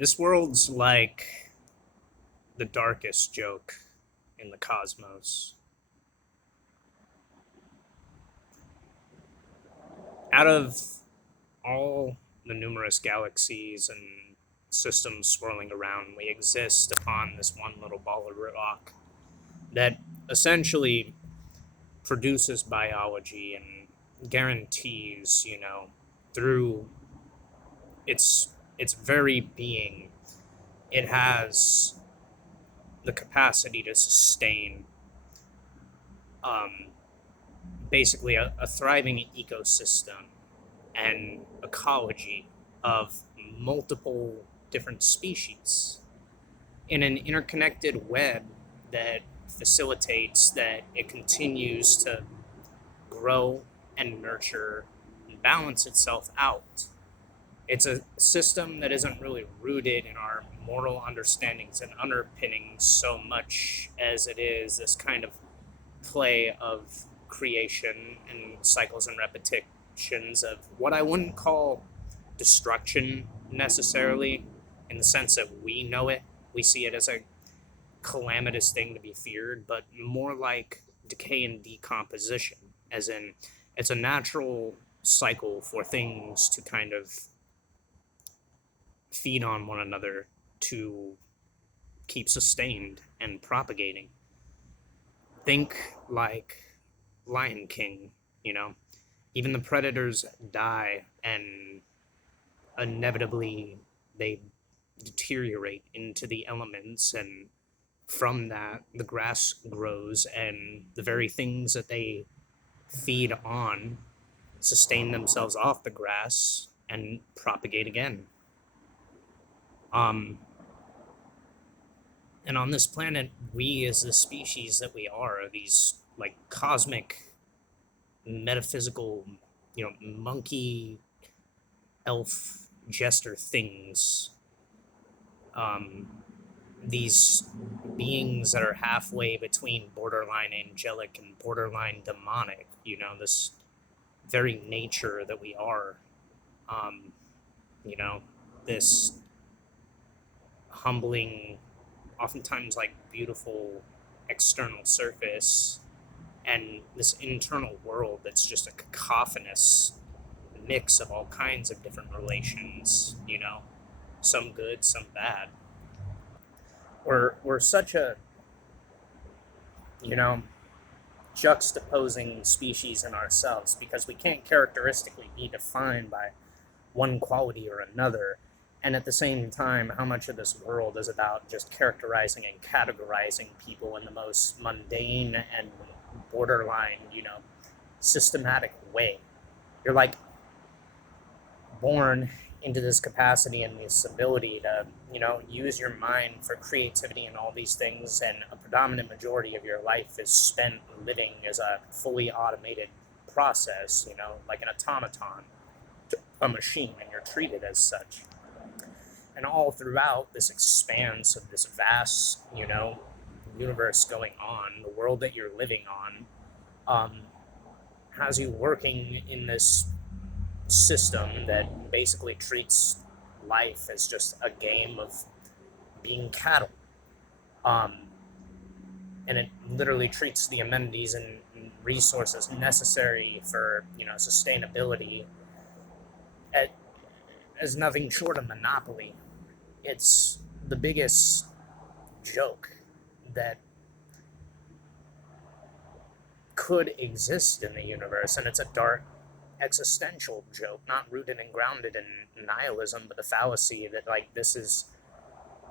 This world's like the darkest joke in the cosmos. Out of all the numerous galaxies and systems swirling around, we exist upon this one little ball of rock that essentially produces biology and guarantees, through its very being, it has the capacity to sustain um, basically a thriving ecosystem and ecology of multiple different species in an interconnected web that facilitates that it continues to grow and nurture and balance itself out. It's a system that isn't really rooted in our moral understandings and underpinnings so much as it is this kind of play of creation and cycles and repetitions of what I wouldn't call destruction necessarily, in the sense that we know it. We see it as a calamitous thing to be feared, but more like decay and decomposition, as in it's a natural cycle for things to kind of feed on one another to keep sustained and propagating. Think like Lion King, you know? Even the predators die and inevitably they deteriorate into the elements, and from that the grass grows, and the very things that they feed on sustain themselves off the grass and propagate again. Um, and on this planet, we as the species that we are these like cosmic, metaphysical, monkey, elf, jester things. Um, these beings that are halfway between borderline angelic and borderline demonic. This very nature that we are. Um, you know, this humbling, oftentimes like beautiful external surface, and this internal world that's just a cacophonous mix of all kinds of different relations, some good, some bad. We're such a, you know, juxtaposing species in ourselves because we can't characteristically be defined by one quality or another. And at the same time, how much of this world is about just characterizing and categorizing people in the most mundane and borderline, systematic way. You're like born into this capacity and this ability to, use your mind for creativity and all these things, and a predominant majority of your life is spent living as a fully automated process, like an automaton, a machine, and you're treated as such. And all throughout this expanse of this vast, universe going on, the world that you're living on, has you working in this system that basically treats life as just a game of being cattle. Um, and it literally treats the amenities and resources necessary for, sustainability at, as nothing short of monopoly. It's the biggest joke that could exist in the universe, and it's a dark existential joke, not rooted and grounded in nihilism, but the fallacy that like this is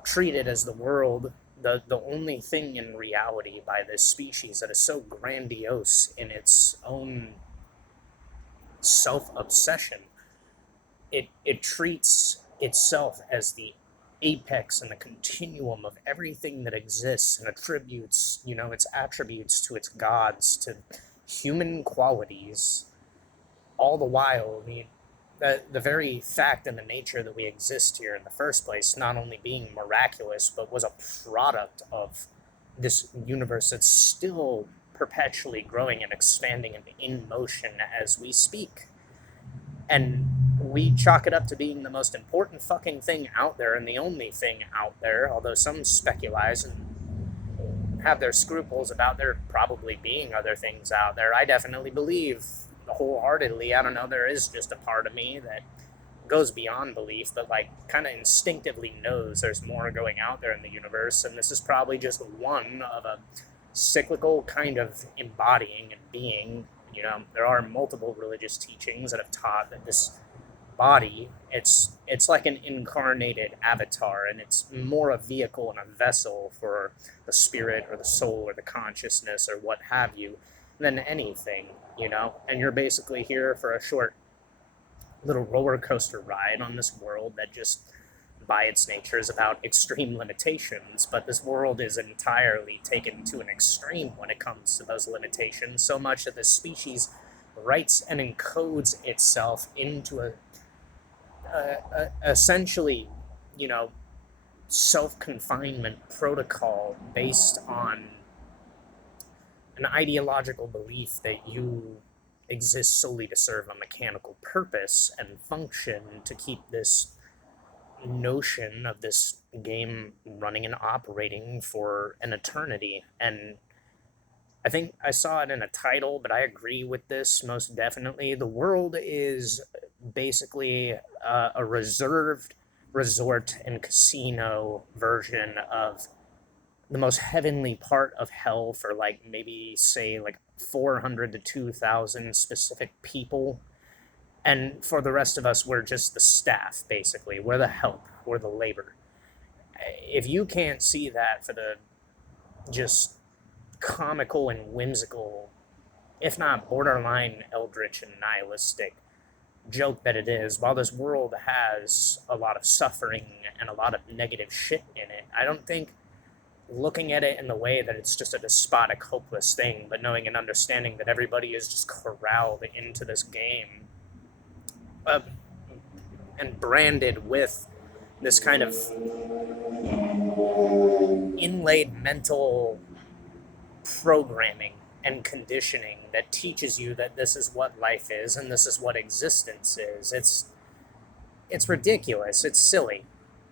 treated as the world, the only thing in reality by this species that is so grandiose in its own self obsession. It treats itself as the apex and the continuum of everything that exists, and attributes, its attributes to its gods, to human qualities, all the while, I mean, the very fact and the nature that we exist here in the first place, not only being miraculous, but was a product of this universe that's still perpetually growing and expanding and in motion as we speak. And we chalk it up to being the most important fucking thing out there and the only thing out there, although some speculate and have their scruples about there probably being other things out there. I definitely believe wholeheartedly, I don't know, there is just a part of me that goes beyond belief, but like kind of instinctively knows there's more going out there in the universe, and this is probably just one of a cyclical kind of embodying and being. You know, there are multiple religious teachings that have taught that this body, it's like an incarnated avatar, and it's more a vehicle and a vessel for the spirit or the soul or the consciousness or what have you than anything, you know. And you're basically here for a short little roller coaster ride on this world that just by its nature is about extreme limitations, but this world is entirely taken to an extreme when it comes to those limitations, so much that the species writes and encodes itself into essentially, you know, self-confinement protocol based on an ideological belief that you exist solely to serve a mechanical purpose and function to keep this notion of this game running and operating for an eternity. And I think I saw it in a title, but I agree with this most definitely. The world is basically a reserved resort and casino version of the most heavenly part of hell for like maybe say like 400 to 2,000 specific people. And for the rest of us, we're just the staff, basically. We're the help, we're the labor. If you can't see that for the just comical and whimsical, if not borderline eldritch and nihilistic joke that it is, while this world has a lot of suffering and a lot of negative shit in it, I don't think looking at it in the way that it's just a despotic, hopeless thing, but knowing and understanding that everybody is just corralled into this game and branded with this kind of inlaid mental programming and conditioning that teaches you that this is what life is and this is what existence is. It's ridiculous. It's silly.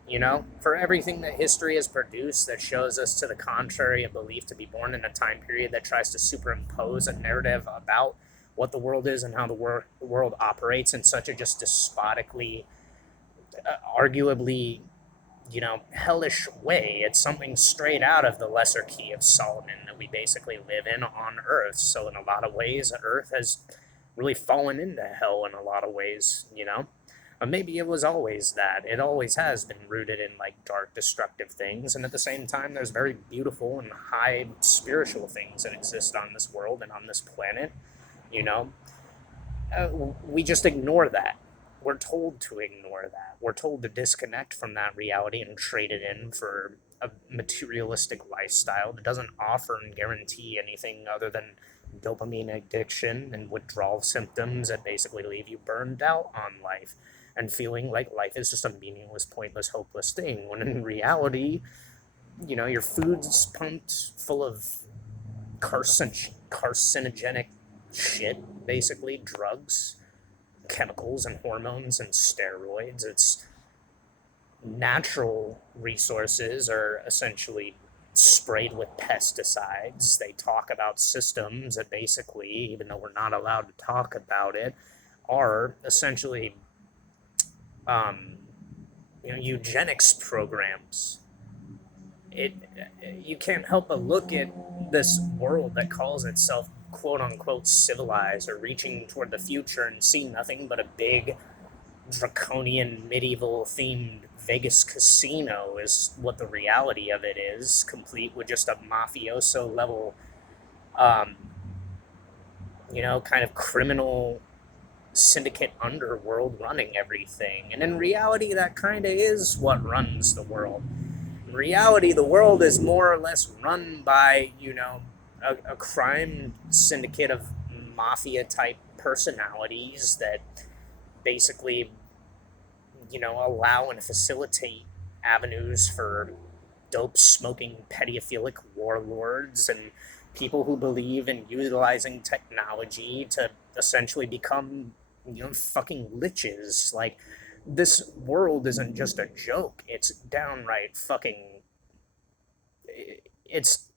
You know, for everything that history has produced that shows us to the contrary, a belief to be born in a time period that tries to superimpose a narrative about what the world is and how the world operates in such a just despotically, arguably, you know, hellish way. It's something straight out of the Lesser Key of Solomon that we basically live in on Earth. So in a lot of ways, Earth has really fallen into hell in a lot of ways, you know? Maybe it was always that. It always has been rooted in like dark, destructive things, and at the same time, there's very beautiful and high spiritual things that exist on this world and on this planet. You know, we just ignore that. We're told to ignore that. We're told to disconnect from that reality and trade it in for a materialistic lifestyle that doesn't offer and guarantee anything other than dopamine addiction and withdrawal symptoms that basically leave you burned out on life and feeling like life is just a meaningless, pointless, hopeless thing, when in reality, you know, your food's pumped full of carcinogenic shit, basically drugs, chemicals and hormones and steroids. It's natural resources are essentially sprayed with pesticides. They talk about systems that basically, even though we're not allowed to talk about it, are essentially you know, eugenics programs. It You can't help but look at this world that calls itself quote unquote civilized or reaching toward the future and see nothing but a big draconian medieval themed Vegas casino is what the reality of it is, complete with just a mafioso level, um, you know, kind of criminal syndicate underworld running everything. And in reality, that kind of is what runs the world. In reality, the world is more or less run by, you know, a crime syndicate of mafia type personalities that basically, you know, allow and facilitate avenues for dope smoking pedophilic warlords and people who believe in utilizing technology to essentially become fucking liches. Like, this world isn't just a joke. It's downright fucking. It's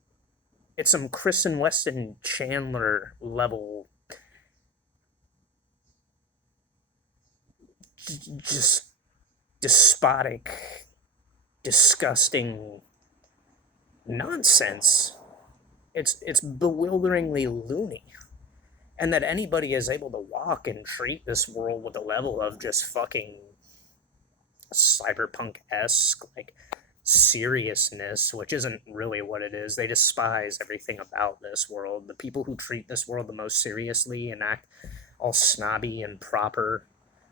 it's some Kristen Weston Chandler level, just despotic, disgusting nonsense. It's bewilderingly loony. And that anybody is able to walk and treat this world with a level of just fucking cyberpunk-esque, like, seriousness, which isn't really what it is. They despise everything about this world. The people who treat this world the most seriously and act all snobby and proper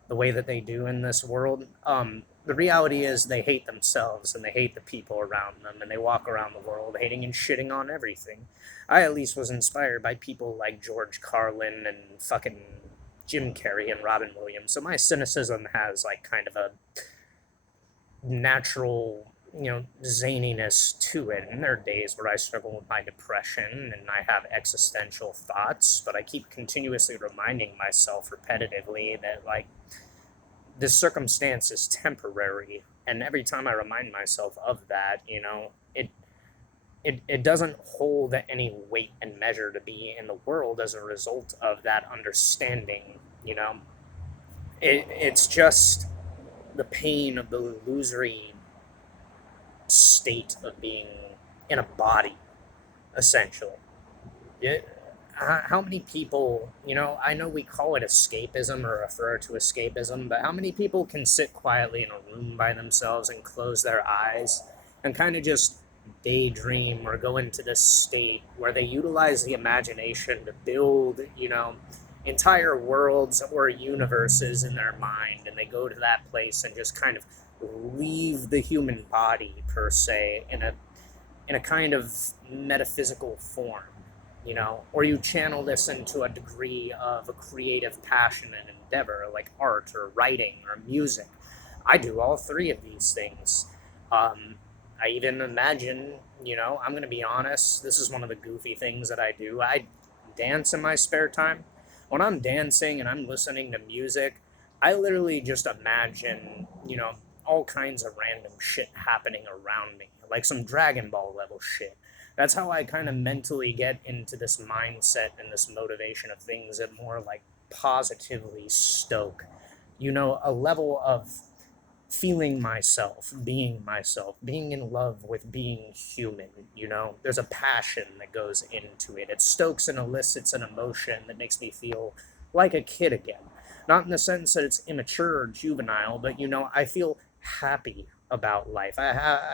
the way that they do in this world, the reality is they hate themselves and they hate the people around them, and they walk around the world hating and shitting on everything. I at least was inspired by people like George Carlin and fucking Jim Carrey and Robin Williams, so my cynicism has like kind of a natural, zaniness to it. And there are days where I struggle with my depression and I have existential thoughts, but I keep continuously reminding myself repetitively that, like, this circumstance is temporary. And every time I remind myself of that, it doesn't hold any weight and measure to be in the world as a result of that understanding, it's just the pain of the illusory state of being in a body, essentially. It, how many people, I know we call it escapism or refer to escapism, but how many people can sit quietly in a room by themselves and close their eyes and kind of just daydream or go into this state where they utilize the imagination to build, entire worlds or universes in their mind, and they go to that place and just kind of leave the human body per se in a kind of metaphysical form, or you channel this into a degree of a creative passion and endeavor like art or writing or music. I do all three of these things. I even imagine, I'm going to be honest, this is one of the goofy things that I do. I dance in my spare time. When I'm dancing and I'm listening to music, I literally just imagine, all kinds of random shit happening around me, like some Dragon Ball level shit. That's how I kind of mentally get into this mindset and this motivation of things that more like positively stoke, a level of myself, being in love with being human, There's a passion that goes into it. It stokes and elicits an emotion that makes me feel like a kid again. Not in the sense that it's immature or juvenile, but, I feel happy about life. I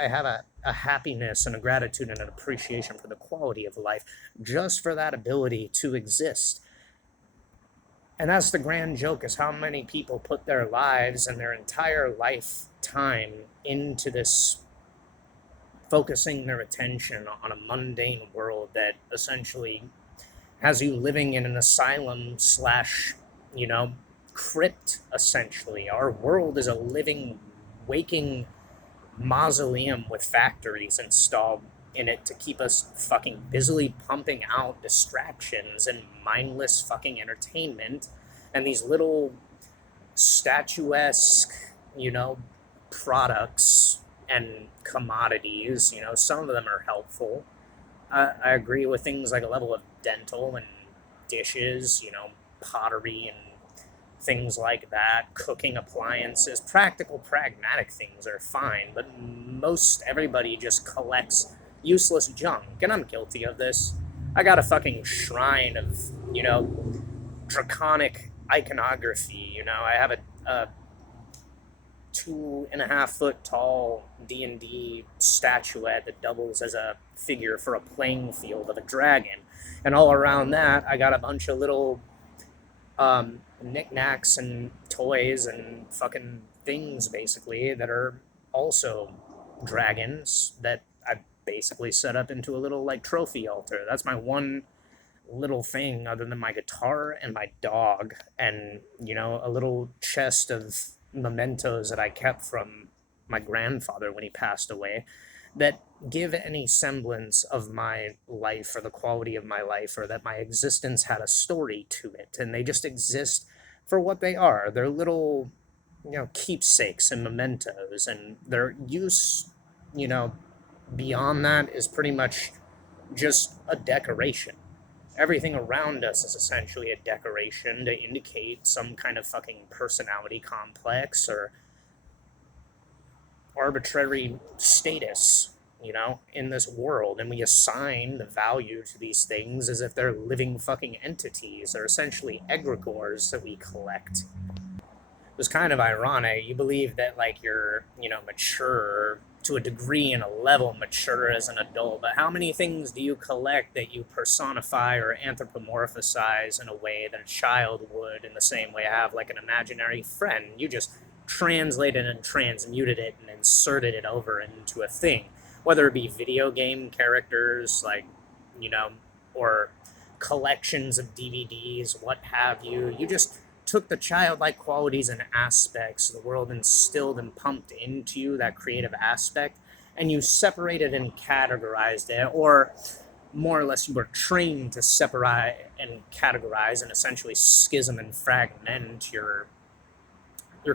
have a happiness and a gratitude and an appreciation for the quality of life just for that ability to exist. And that's the grand joke, is how many people put their lives and their entire lifetime into this, focusing their attention on a mundane world that essentially has you living in an asylum slash, crypt, essentially. Our world is a living, waking mausoleum with factories installed in it to keep us fucking busily pumping out distractions and mindless fucking entertainment and these little statuesque, products and commodities. Some of them are helpful. I agree with things like a level of dental and dishes, pottery and things like that, cooking appliances, practical, pragmatic things are fine, but most everybody just collects useless junk, and I'm guilty of this. I got a fucking shrine of, draconic iconography, I have a 2.5 foot tall D&D statuette that doubles as a figure for a playing field of a dragon, and all around that I got a bunch of little knickknacks and toys and fucking things, basically, that are also dragons that I basically set up into a little, like, trophy altar. That's my one little thing other than my guitar and my dog and, a little chest of mementos that I kept from my grandfather when he passed away, that give any semblance of my life or the quality of my life, or that my existence had a story to it, and they just exist for what they are. They're little, keepsakes and mementos, and their use, you know, beyond that is pretty much just a decoration. Everything around us is essentially a decoration to indicate some kind of fucking personality complex or arbitrary status, in this world. And we assign the value to these things as if they're living fucking entities. They're essentially egregores that we collect. It was kind of ironic. You believe that, like, you're, mature to a degree and a level mature as an adult, but how many things do you collect that you personify or anthropomorphize in a way that a child would, in the same way I have like an imaginary friend? You just translated and transmuted it and inserted it over into a thing, whether it be video game characters, like, you know, or collections of DVDs, what have you. You just took the childlike qualities and aspects the world instilled and pumped into you, that creative aspect, and you separated and categorized it, or more or less you were trained to separate and categorize and essentially schism and fragment your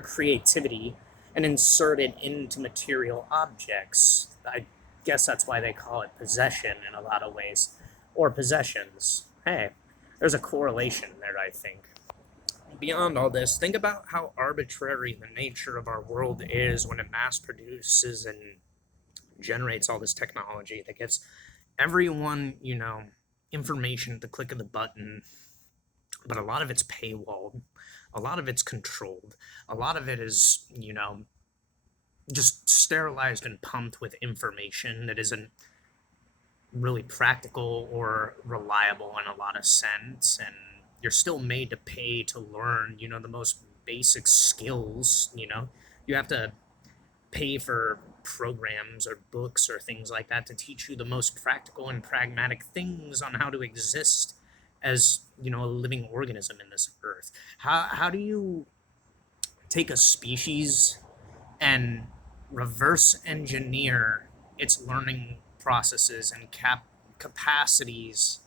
creativity and insert it into material objects. I guess that's why they call it possession in a lot of ways, or possessions. Hey, there's a correlation there, I think. Beyond all this, think about how arbitrary the nature of our world is when it mass produces and generates all this technology that gives everyone, information at the click of the button. But a lot of it's paywalled, a lot of it's controlled, a lot of it is, just sterilized and pumped with information that isn't really practical or reliable in a lot of sense. And you're still made to pay to learn, the most basic skills. You have to pay for programs or books or things like that to teach you the most practical and pragmatic things on how to exist as, a living organism in this earth. How do you take a species and reverse engineer its learning processes and capacities,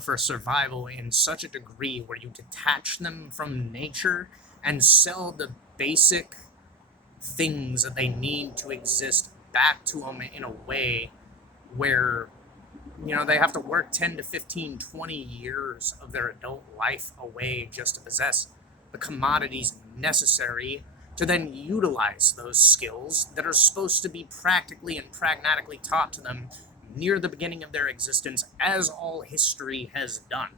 for survival in such a degree where you detach them from nature and sell the basic things that they need to exist back to them in a way where, they have to work 10 to 15, 20 years of their adult life away just to possess the commodities necessary to then utilize those skills that are supposed to be practically and pragmatically taught to them near the beginning of their existence, as all history has done.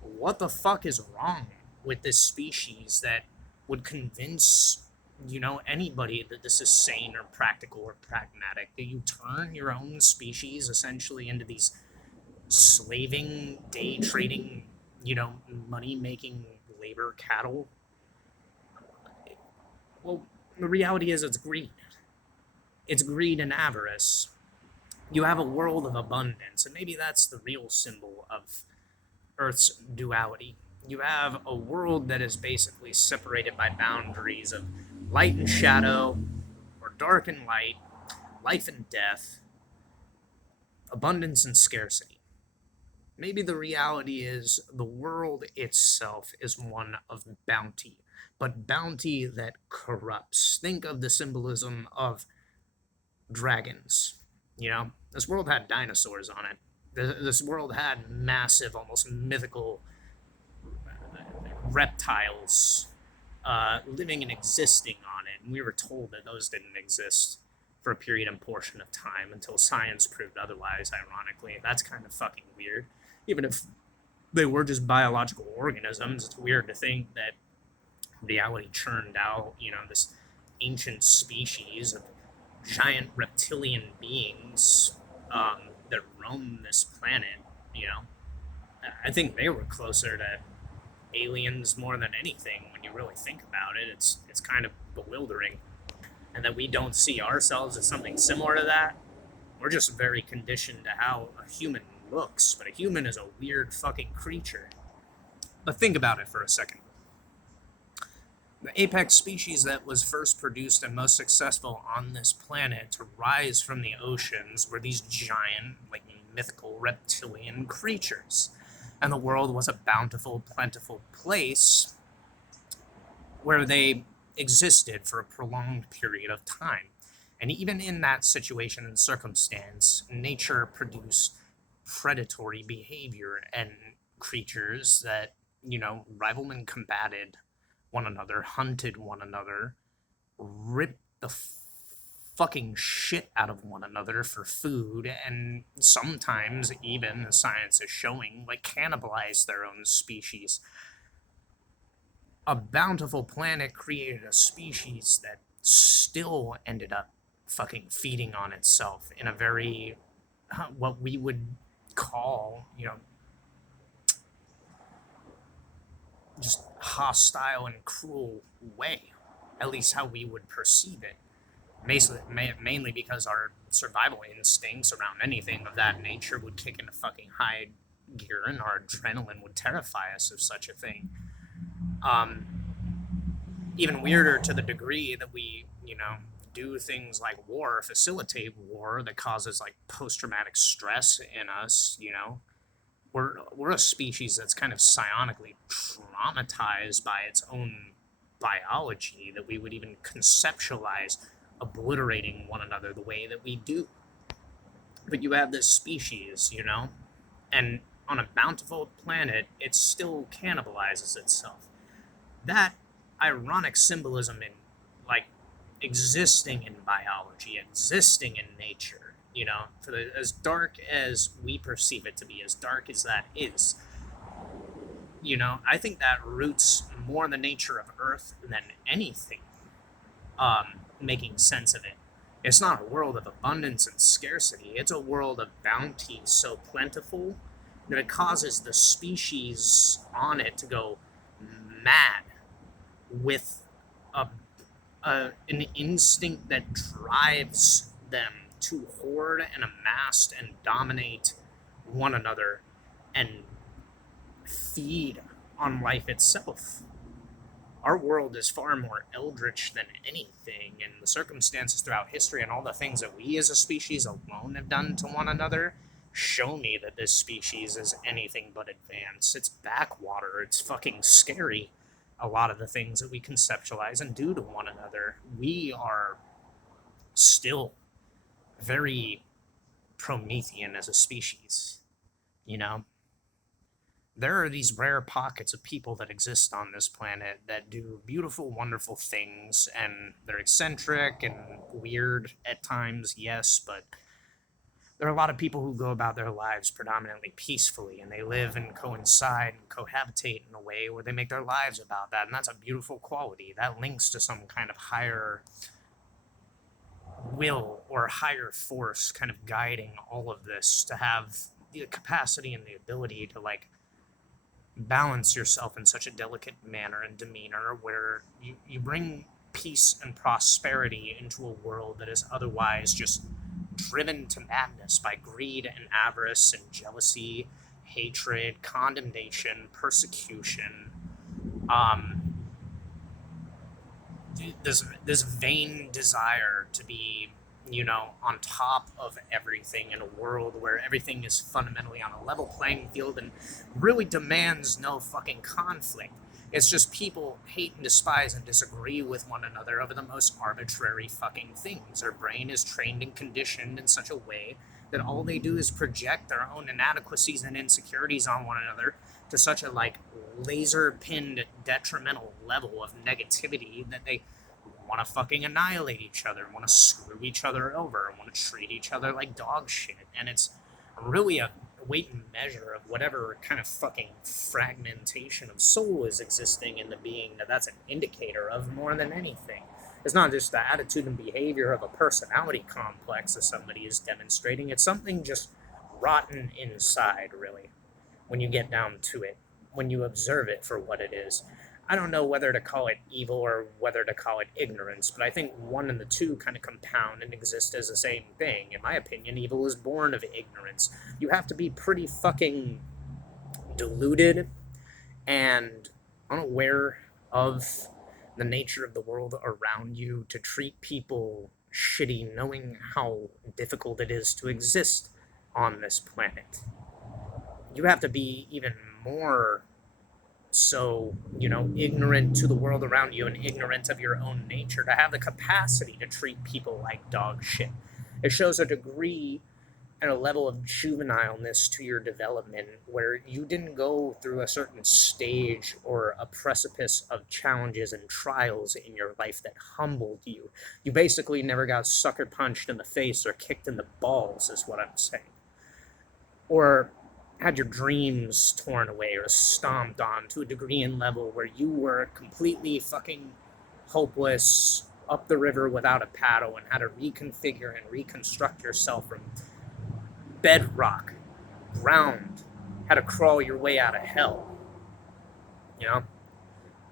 What the fuck is wrong with this species that would convince, anybody that this is sane or practical or pragmatic? Do you turn your own species essentially into these slaving, day trading, money making labor cattle? Well, the reality is it's greed. It's greed and avarice. You have a world of abundance, and maybe that's the real symbol of Earth's duality. You have a world that is basically separated by boundaries of light and shadow, or dark and light, life and death, abundance and scarcity. Maybe the reality is the world itself is one of bounty, but bounty that corrupts. Think of the symbolism of dragons. This world had dinosaurs on it. This world had massive, almost mythical reptiles living and existing on it. And we were told that those didn't exist for a period and portion of time until science proved otherwise, ironically. That's kind of fucking weird. Even if they were just biological organisms, it's weird to think that reality churned out, this ancient species of giant reptilian beings that roam this planet. I think they were closer to aliens more than anything. When you really think about it, it's kind of bewildering, and that we don't see ourselves as something similar to that. We're just very conditioned to how a human looks, but a human is a weird fucking creature. But think about it for a second. The apex species that was first produced and most successful on this planet to rise from the oceans were these giant, like, mythical reptilian creatures. And the world was a bountiful, plentiful place where they existed for a prolonged period of time. And even in that situation and circumstance, nature produced predatory behavior and creatures that, rivaled and combated one another, hunted one another, ripped the fucking shit out of one another for food, and sometimes even, the science is showing, like, cannibalize their own species. A bountiful planet created a species that still ended up fucking feeding on itself in a very, what we would call, just hostile and cruel way, at least how we would perceive it. Mainly because our survival instincts around anything of that nature would kick into fucking high gear, and our adrenaline would terrify us of such a thing. Even weirder to the degree that we, do things like war, facilitate war that causes like post-traumatic stress in us. We're a species that's kind of psionically traumatized by its own biology, that we would even conceptualize obliterating one another the way that we do. But you have this species, and on a bountiful planet, it still cannibalizes itself. That ironic symbolism in, like, existing in biology, existing in nature, for as dark as we perceive it to be, as dark as that is, I think that roots more in the nature of Earth than anything, making sense of it. It's not a world of abundance and scarcity. It's a world of bounty so plentiful that it causes the species on it to go mad with an instinct that drives them to hoard and amass and dominate one another and feed on life itself. Our world is far more eldritch than anything, and the circumstances throughout history and all the things that we as a species alone have done to one another show me that this species is anything but advanced. It's backwater. It's fucking scary. A lot of the things that we conceptualize and do to one another, we are still very Promethean as a species, There are these rare pockets of people that exist on this planet that do beautiful, wonderful things, and they're eccentric and weird at times, yes, but there are a lot of people who go about their lives predominantly peacefully, and they live and coincide and cohabitate in a way where they make their lives about that, and that's a beautiful quality. That links to some kind of higher will or higher force kind of guiding all of this, to have the capacity and the ability to, like, balance yourself in such a delicate manner and demeanor where you bring peace and prosperity into a world that is otherwise just driven to madness by greed and avarice and jealousy, hatred, condemnation, persecution, this vain desire to be, on top of everything in a world where everything is fundamentally on a level playing field and really demands no fucking conflict. It's just people hate and despise and disagree with one another over the most arbitrary fucking things. Their brain is trained and conditioned in such a way that all they do is project their own inadequacies and insecurities on one another to such a, like, laser-pinned detrimental level of negativity that they want to fucking annihilate each other, want to screw each other over, want to treat each other like dog shit. And it's really a weight and measure of whatever kind of fucking fragmentation of soul is existing in the being that's an indicator of more than anything. It's not just the attitude and behavior of a personality complex that somebody is demonstrating. It's something just rotten inside, really, when you get down to it, when you observe it for what it is. I don't know whether to call it evil or whether to call it ignorance, but I think one and the two kind of compound and exist as the same thing. In my opinion, evil is born of ignorance. You have to be pretty fucking deluded and unaware of the nature of the world around you to treat people shitty, knowing how difficult it is to exist on this planet. You have to be even more so, ignorant to the world around you and ignorant of your own nature to have the capacity to treat people like dog shit. It shows a degree and a level of juvenileness to your development where you didn't go through a certain stage or a precipice of challenges and trials in your life that humbled you. You basically never got sucker punched in the face or kicked in the balls, is what I'm saying. Or had your dreams torn away or stomped on to a degree and level where you were completely fucking hopeless up the river without a paddle and had to reconfigure and reconstruct yourself from bedrock, ground, how to crawl your way out of hell. You know?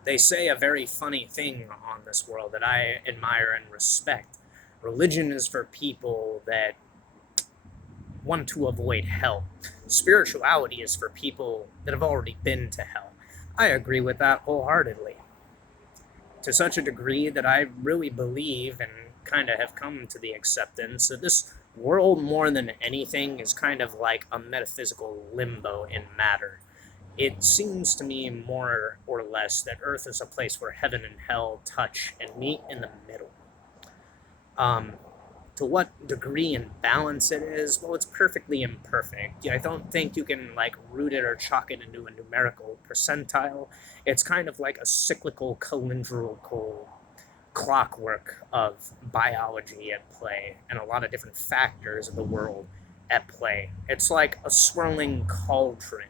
They say a very funny thing on this world that I admire and respect. Religion is for people that want to avoid hell. Spirituality is for people that have already been to hell. I agree with that wholeheartedly. To such a degree that I really believe and kind of have come to the acceptance that this world, more than anything, is kind of like a metaphysical limbo in matter. It seems to me more or less that Earth is a place where heaven and hell touch and meet in the middle. To what degree and balance it is, well, it's perfectly imperfect. I don't think you can root it or chalk it into a numerical percentile. It's kind of like a cyclical, calendrical clockwork of biology at play and a lot of different factors of the world at play. It's like a swirling cauldron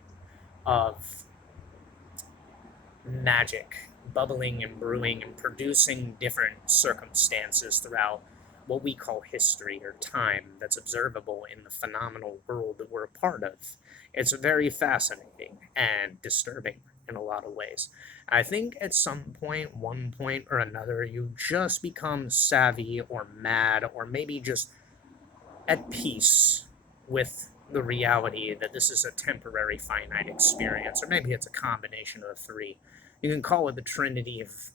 of magic bubbling and brewing and producing different circumstances throughout what we call history or time that's observable in the phenomenal world that we're a part of. It's very fascinating and disturbing in a lot of ways. I think at some point, one point or another, you just become savvy or mad or maybe just at peace with the reality that this is a temporary finite experience, or maybe it's a combination of the three. You can call it the trinity of,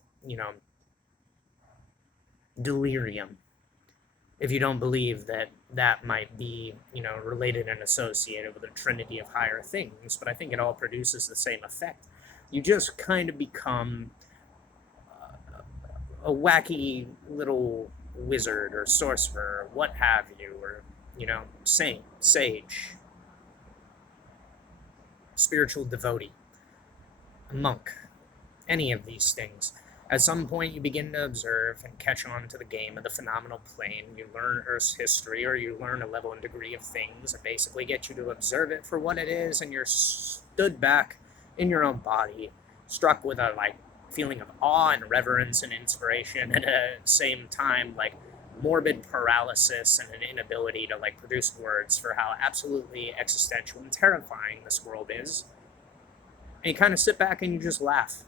delirium, if you don't believe that that might be, related and associated with a trinity of higher things. But I think it all produces the same effect. You just kind of become a wacky little wizard or sorcerer, or what have you, or, saint, sage, spiritual devotee, a monk, any of these things. At some point, you begin to observe and catch on to the game of the phenomenal plane. You learn Earth's history, or you learn a level and degree of things that basically get you to observe it for what it is, and you're stood back in your own body, struck with a feeling of awe and reverence and inspiration, and at the same time, morbid paralysis and an inability to produce words for how absolutely existential and terrifying this world is. And you kind of sit back and you just laugh.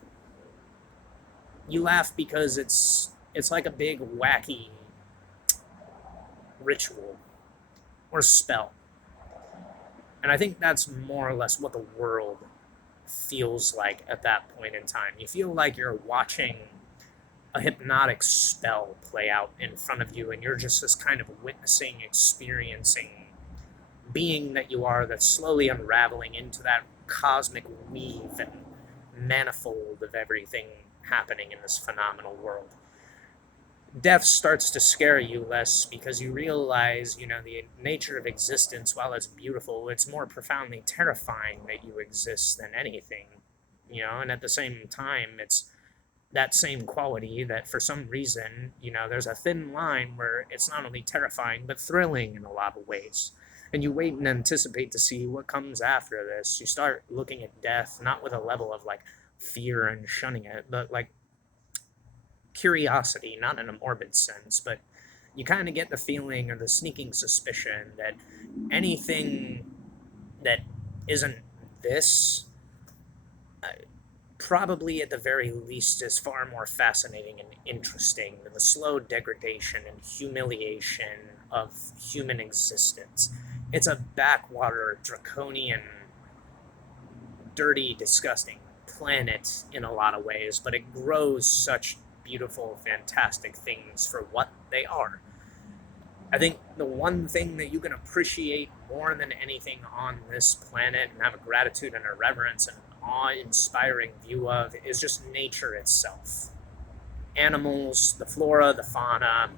You laugh because it's like a big wacky ritual or spell. And I think that's more or less what the world feels like at that point in time. You feel like you're watching a hypnotic spell play out in front of you, and you're just this kind of witnessing, experiencing being that you are that's slowly unraveling into that cosmic weave and manifold of everything happening in this phenomenal world. Death starts to scare you less because you realize, the nature of existence, while it's beautiful, it's more profoundly terrifying that you exist than anything, and at the same time, it's that same quality that for some reason, there's a thin line where it's not only terrifying, but thrilling in a lot of ways. And you wait and anticipate to see what comes after this. You start looking at death, not with a level of fear and shunning it, but curiosity, not in a morbid sense, but you kind of get the feeling or the sneaking suspicion that anything that isn't this probably at the very least is far more fascinating and interesting than the slow degradation and humiliation of human existence. It's a backwater, draconian, dirty, disgusting planet in a lot of ways, but it grows such beautiful, fantastic things for what they are. I think the one thing that you can appreciate more than anything on this planet and have a gratitude and a reverence and awe-inspiring view of is just nature itself. Animals, the flora, the fauna,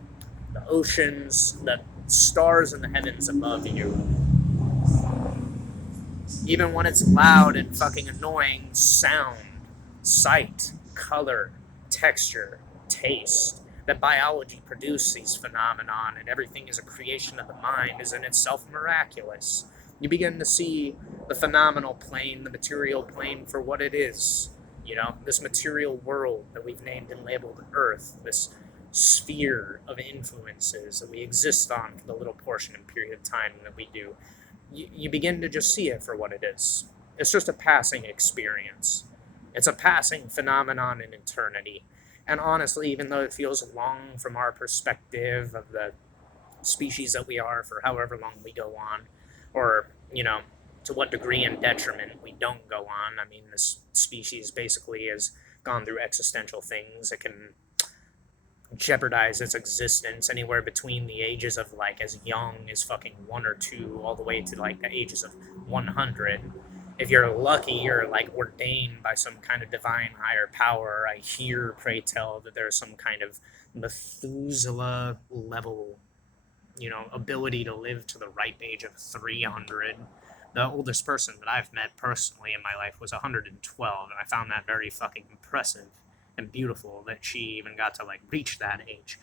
the oceans, the stars in the heavens above you. Even when it's loud and fucking annoying, sound, sight, color, texture, taste, that biology produces these phenomenon and everything is a creation of the mind is in itself miraculous. You begin to see the phenomenal plane, the material plane for what it is. You know, this material world that we've named and labeled Earth, this sphere of influences that we exist on for the little portion and period of time that we do. You begin to just see it for what it is. It's just a passing experience. It's a passing phenomenon in eternity. And honestly, even though it feels long from our perspective of the species that we are for however long we go on, or, you know, to what degree and detriment we don't go on. I mean, this species basically has gone through existential things that can jeopardize its existence anywhere between the ages of like as young as fucking 1 or 2 all the way to like the ages of 100. If you're lucky, you're like ordained by some kind of divine higher power. I hear, pray tell, that there's some kind of Methuselah level, you know, ability to live to the ripe age of 300. The oldest person that I've met personally in my life was 112, and I found that very fucking impressive and beautiful that she even got to like reach that age.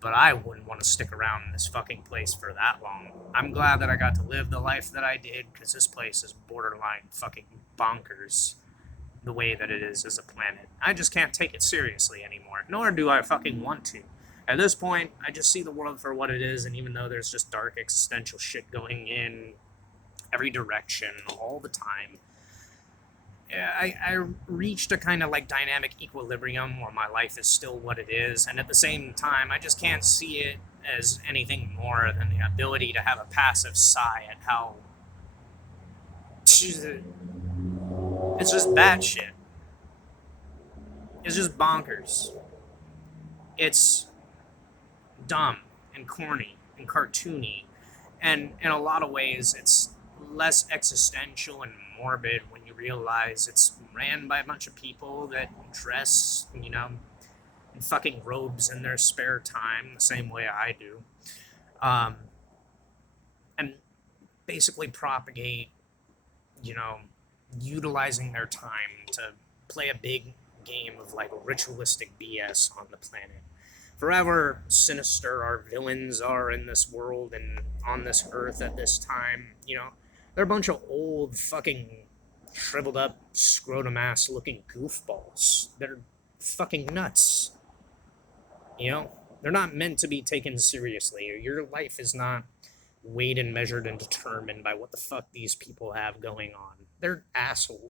But I wouldn't want to stick around in this fucking place for that long. I'm glad that I got to live the life that I did, because this place is borderline fucking bonkers the way that it is as a planet. I just can't take it seriously anymore, nor do I fucking want to. At this point, I just see the world for what it is, and even though there's just dark existential shit going in every direction all the time, I reached a kind of like dynamic equilibrium where my life is still what it is, and at the same time, I just can't see it as anything more than the ability to have a passive sigh at how it's just bad shit. It's just bonkers. It's dumb and corny and cartoony, and in a lot of ways, it's less existential and morbid when you realize it's ran by a bunch of people that dress, you know, in fucking robes in their spare time, the same way I do, and basically propagate, you know, utilizing their time to play a big game of like ritualistic BS on the planet. Forever sinister our villains are in this world and on this earth at this time, you know, they're a bunch of old fucking shriveled up scrotum ass looking goofballs. They're fucking nuts. You know, they're not meant to be taken seriously. Your life is not weighed and measured and determined by what the fuck these people have going on. They're assholes.